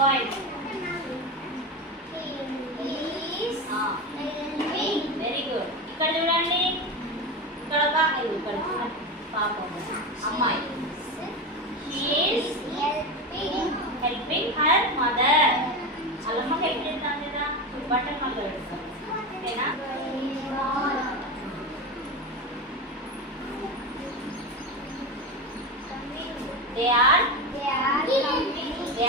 point. He is helping. Very good. ఇక్కడ చూడండి, ఇక్కడ ఇక్కడ పాప అమ్మాయి. She is helping her mother. అల్లమ్మకి హెల్ప్ చేస్తాం కదా, బట్టలు మళ్ళీ పెడతాం. ఓకేనా? They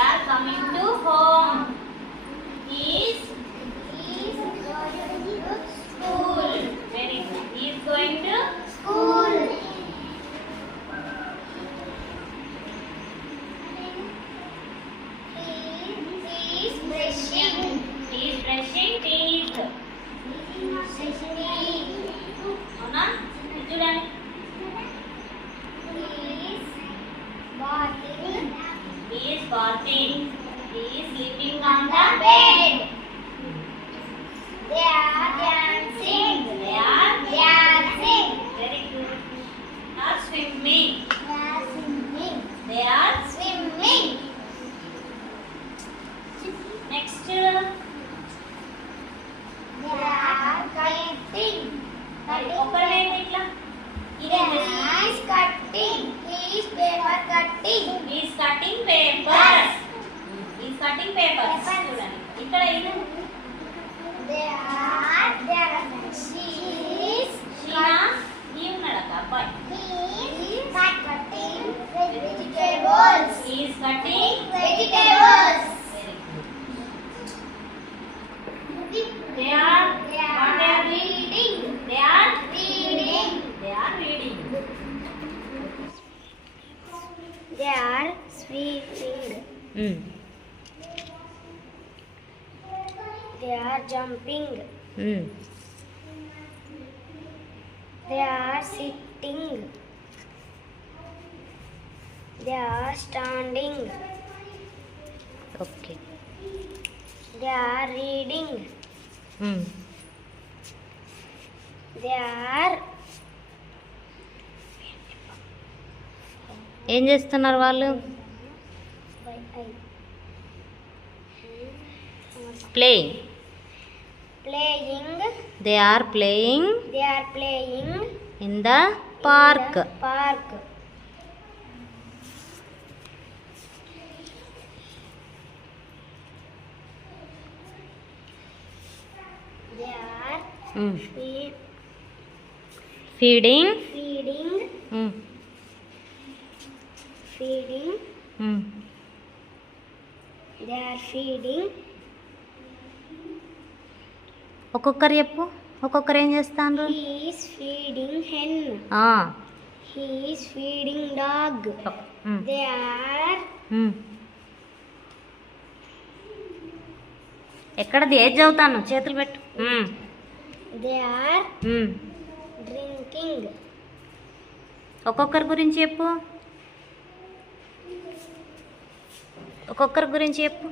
are coming to home. He is going to school. Very good. He is going to school. He is brushing teeth. అవునా? చూడండి. He is bathing. He is sleeping on the bed. They are dancing. Very good. They are swimming. They are swimming. Next. They are cutting. ఒకరేంటి ఇట్లా? He is cutting. He is paper cutting. He is cutting papers. He is cutting papers. చూడండి ఇక్కడ ఇది. Sheena he ఉన్నాడక్క అబ్బాయి. He is cutting vegetables. He is cutting vegetables. They are reading. They are reading. They are reading. They are sweeping. They are jumping. They are sitting. They are standing. Okay. They are reading. They are ఏం చేస్తున్నారు వాళ్ళు? Playing. They are playing in the park. They are Feeding. They are feeding. ఒక్కొక్కరు చెప్పు, ఒక్కొక్కరు ఏం చేస్తాండ్రు? He is feeding hen. He is feeding dog. They are ఎక్కడది ఏది చదువుతాను? చేతులు పెట్టు. They are drinking. ఒక్కొక్కరి గురించి చెప్పు, ఒక్కొక్కరి గురించి చెప్పు.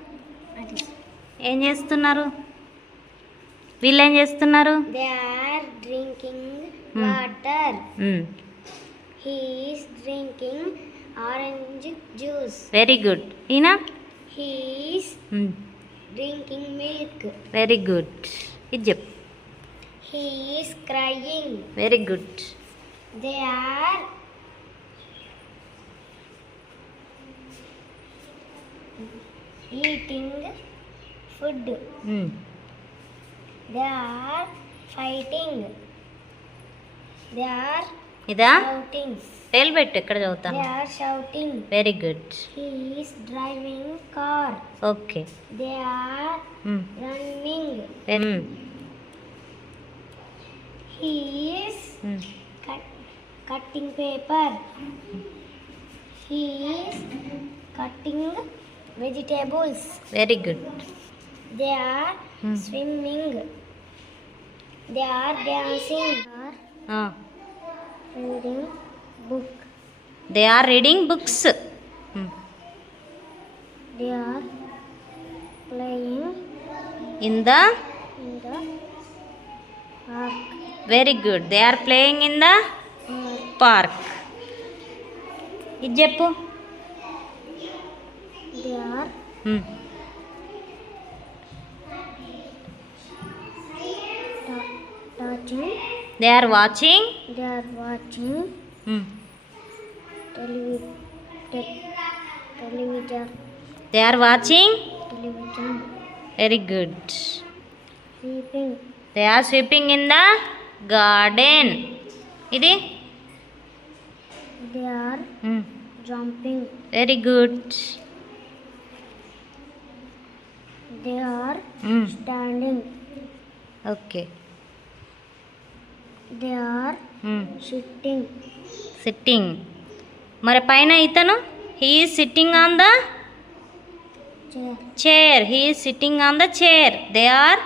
ఏం చేస్తున్నారు వీళ్ళు? ఏం చేస్తున్నారు? They are drinking water. He is drinking orange juice. Very good. ఈయన? He is drinking milk. Very good. ఇది చెప్పు. He is crying. Very good. They are eating food. They are fighting. They are ఇదా? shouting. పేలు పెట్టు, ఎక్కడ చదువుతాను? They are shouting. Very good. He is driving car. Okay. They are running. He is cutting paper. He is cutting vegetables. Very good. They are swimming. They are dancing. Reading book. They are reading books. They are playing in the park. Very good. They are playing in the park. ఇది చెప్పు. They are They are watching. Hmm. television. They are watching. Television. Very good. Sweeping. They are sweeping in the garden. Idi? They are Hmm. jumping. Very good. They are Hmm. standing. Okay. They are Hmm. sitting. Sitting. మరి పైన ఇతను he is sitting on the Chair. chair. He is sitting on the chair. They are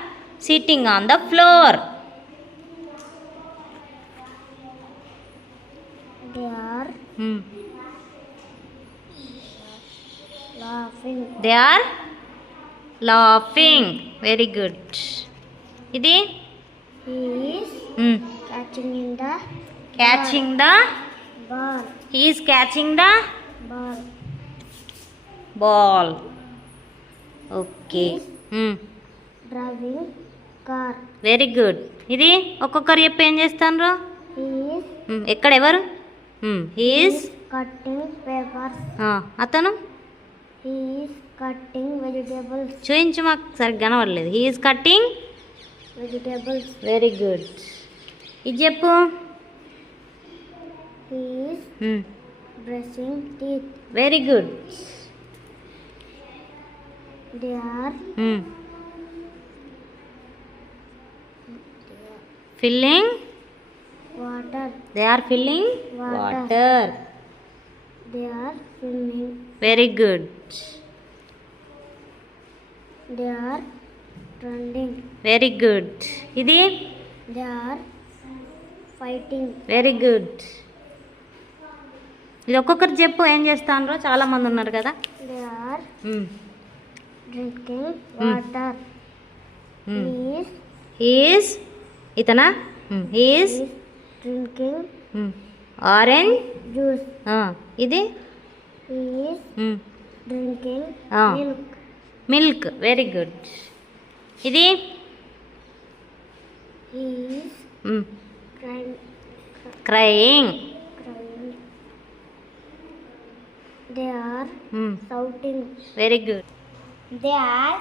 sitting on the floor. They are Hmm. laughing. They are laughing. Very good. Idi? He is Hmm. catching in the Catching the. ball. He is catching the Ball. ball. Okay. Hmm. Driving car. Very good. ఇది ఒక్కొక్కరు చెప్పి ఏం చేస్తాను. He is ఎక్కడ ఎవరు. He is cutting papers. అతను He is cutting vegetables. చూయించు, మాకు సరిగ్గా కనబడలేదు. He is cutting. Vegetables. Very good. ఇది చెప్పు. He is brushing teeth. Very good. They are filling. water. They are filling Water. Water. They are swimming. Very good. They are trending. Very good. ఇది They are fighting. Very good. ఇది ఒక్కొక్కరు చెప్పు ఏం చేస్తానో. చాలా మంది ఉన్నారు కదా. They are drinking water. He is ఇతనా. He is Drinking orange juice. ఇది He is drinking milk. Milk. Very good. ఇది He is crying. Crying. They are shouting. Very good. They are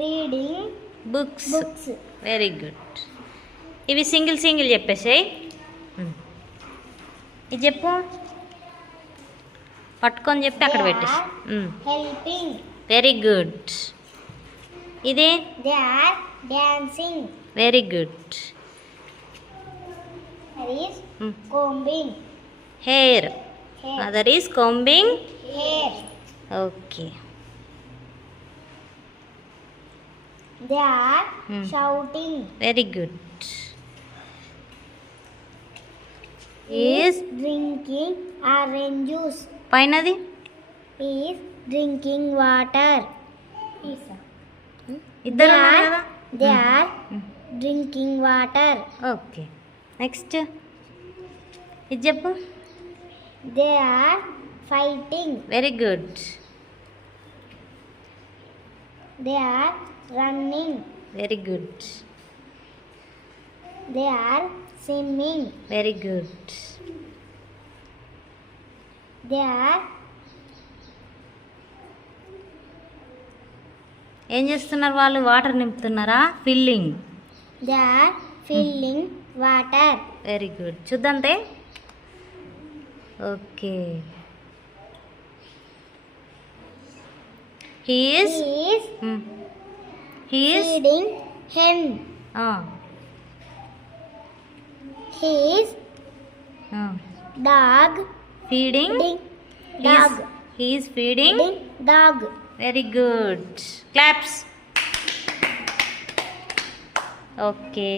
reading books. books. Very good. ఇవి single single చెప్పేసాయి. ఇది చెప్పు. పట్టుకొని చెప్పి అక్కడ They పెట్టేసి. are helping. Very good. ఇది They are dancing. Very good. There is combing. Hair. Hair. Other is combing. Hair. Okay. They are shouting. Very good. Is Drinking orange juice. పైనది. He is drinking water. ఇద్దరు ఉన్నారు కదా. They are drinking water. Okay. Next ఇది చెప్పు. They are fighting. Very good. They are running. Very good. They are swimming. Very good. They are ఏం చేస్తున్నారు వాళ్ళు. Water నింపుతున్నారా. Filling. they are filling water. Very good. చూద్దంతే. Okay. He is He is feeding hen. He is dog feeding. dog he is feeding. feeding dog. Very good. Claps. Okay.